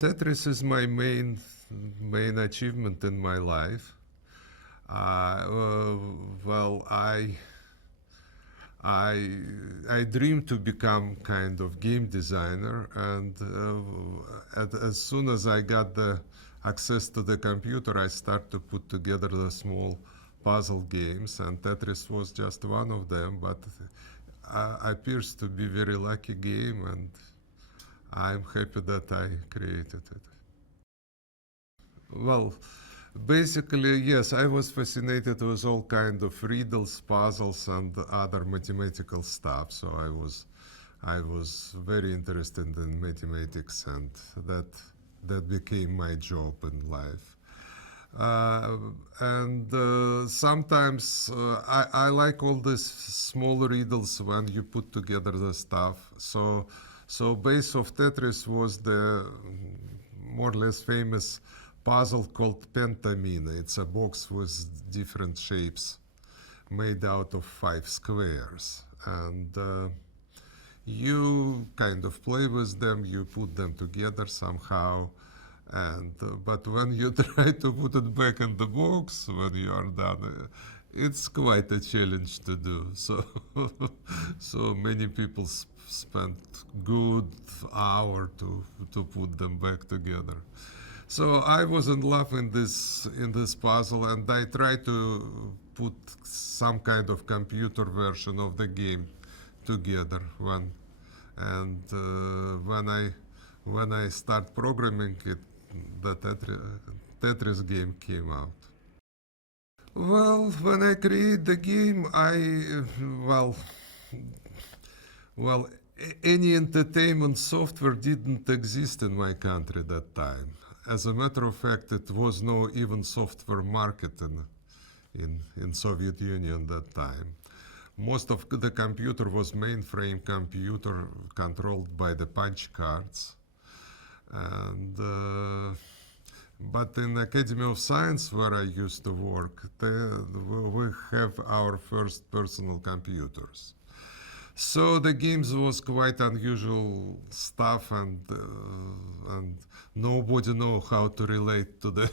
Tetris is my main achievement in my life. Well, I dream to become kind of game designer, and as soon as I got the access to the computer, I start to put together the small puzzle games, and Tetris was just one of them. But appears to be very lucky game, and I'm happy that I created it. Well, basically, yes, I was fascinated with all kind of riddles, puzzles, and other mathematical stuff. So I was very interested in mathematics, and that became my job in life. And sometimes I like all these small riddles when you put together the stuff. So base of Tetris was the more or less famous puzzle called Pentamina. It's a box with different shapes made out of 5 squares. And you kind of play with them, you put them together somehow. And but when you try to put it back in the box when you are done, it's quite a challenge to do. So, so many people spend good hour to put them back together. So I was in love in this puzzle, and I tried to put some kind of computer version of the game together. When I start programming it, the Tetris game came out. Well, when I create the game, well, any entertainment software didn't exist in my country that time. As a matter of fact, it was no even software market in Soviet Union that time. Most of the computer was mainframe computer controlled by the punch cards. And but in Academy of Science, where I used to work, we have our first personal computers. So the games was quite unusual stuff, and nobody know how to relate to the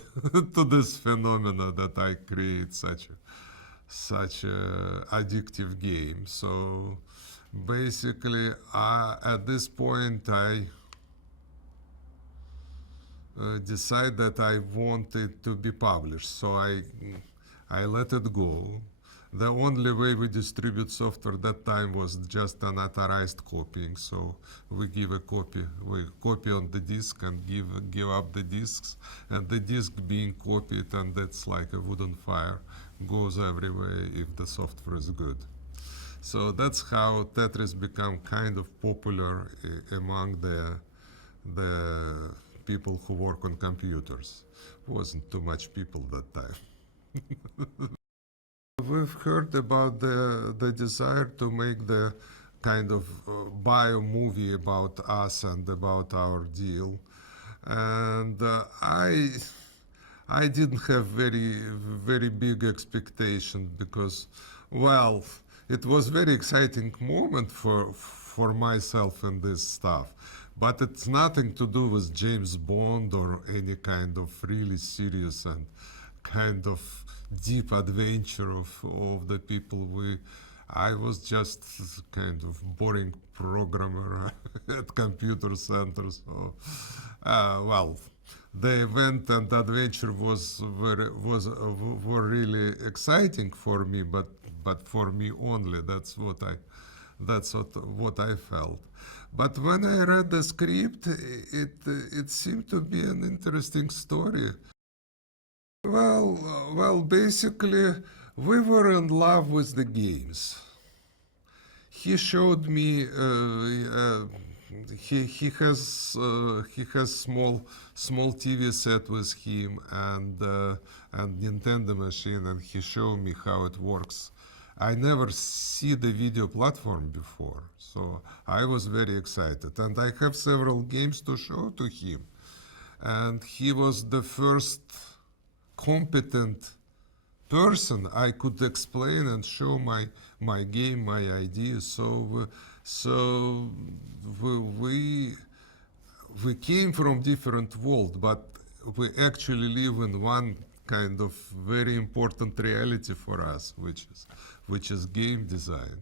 to this phenomena that I create such a addictive game. So basically, at this point, I decide that I want it to be published. So I let it go. The only way we distribute software that time was just unauthorized copying. So we copy on the disk and give up the disks, and the disk being copied, and that's like a wooden fire, goes everywhere if the software is good. So that's how Tetris become kind of popular among the people who work on computers. Wasn't too much people that time. We've heard about the desire to make the kind of bio movie about us and about our deal, and I didn't have very big expectation because, well, it was very exciting moment for myself in this stuff, but it's nothing to do with James Bond or any kind of really serious and kind of deep adventure of the people I was just kind of boring programmer at computer center. So, well, the event and adventure were really exciting for me, but for me only. That's what I felt. But when I read the script, it seemed to be an interesting story. Well, basically, we were in love with the games. He showed me he has small TV set with him and Nintendo machine, and he showed me how it works. I never see the video platform before, so I was very excited, and I have several games to show to him, and he was the first competent person I could explain and show my game, my ideas. So we we came from different world, but we actually live in one kind of very important reality for us, which is game design.